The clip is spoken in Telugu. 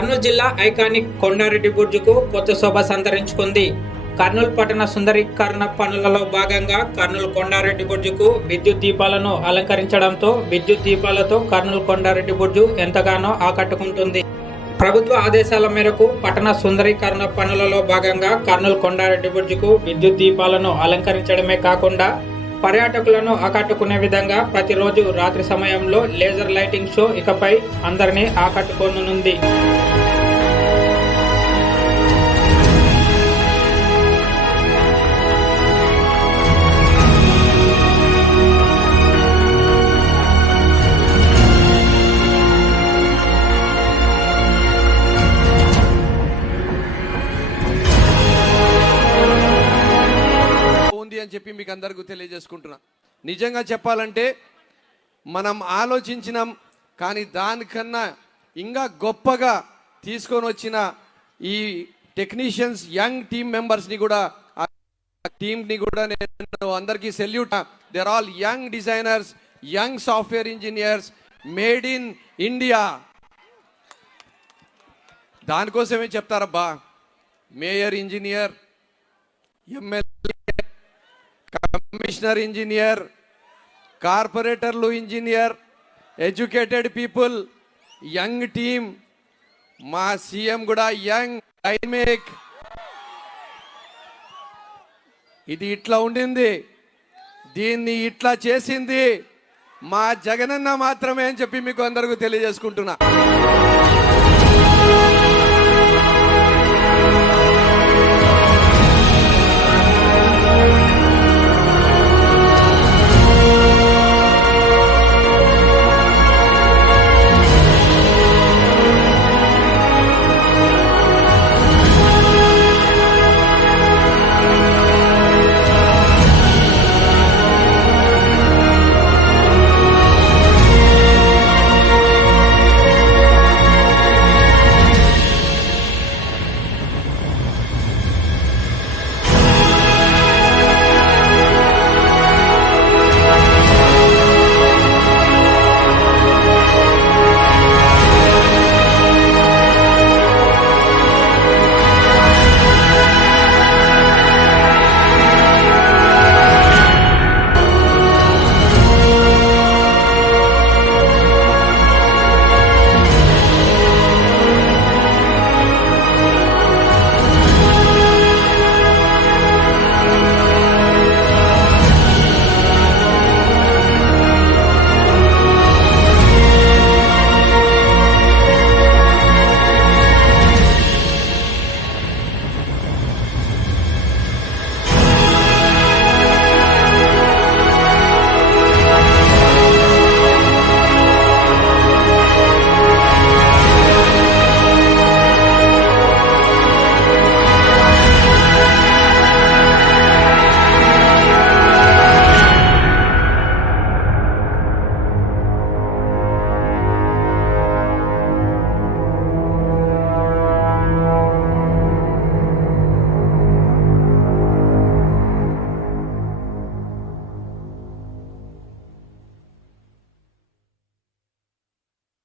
కర్నూలు జిల్లా ఐకానిక్ కొండారెడ్డి బుర్జుకు కొత్త శోభ సంతరించుకుంది. కర్నూలు పట్టణ సుందరీకరణ పనులలో భాగంగా కర్నూలు కొండారెడ్డి బుర్జుకు విద్యుత్ దీపాలను అలంకరించడంతో విద్యుత్ దీపాలతో కర్నూలు కొండారెడ్డి బుర్జు ఎంతగానో ఆకట్టుకుంటుంది. ప్రభుత్వ ఆదేశాల మేరకు పట్టణ సుందరీకరణ పనులలో భాగంగా కర్నూలు కొండారెడ్డి బుర్జుకు విద్యుత్ దీపాలను అలంకరించడమే కాకుండా పర్యాటకులను ఆకట్టుకునే విధంగా ప్రతిరోజు రాత్రి సమయంలో లేజర్ లైటింగ్ షో ఇకపై అందరినీ ఆకట్టుకోనుంది. అని చెప్పి మీకు అందరికీ తెలియజేసుకుంటున్నా. నిజంగా చెప్పాలంటే మనం ఆలోచించినాం, కానీ దానికన్నా ఇంకా గొప్పగా తీసుకొని వచ్చిన ఈ టెక్నీషియన్స్ యంగ్ టీమ్ మెంబర్స్ని కూడా టీమ్ని కూడా నేను అందరికీ salute. They are all young designers, young software engineers, made in India. దానికోసమే చెప్తారబ్బా, mayor engineer, MLA, commissioner engineer, కార్పొరేటర్లు engineer, educated people, young team. మా సీఎం కూడా యంగ్, డైనమిక్. ఇది ఇట్లా ఉండింది, దీన్ని ఇట్లా చేసింది మా జగనన్న మాత్రమే అని చెప్పి మీకు అందరికీ తెలియజేసుకుంటున్నా.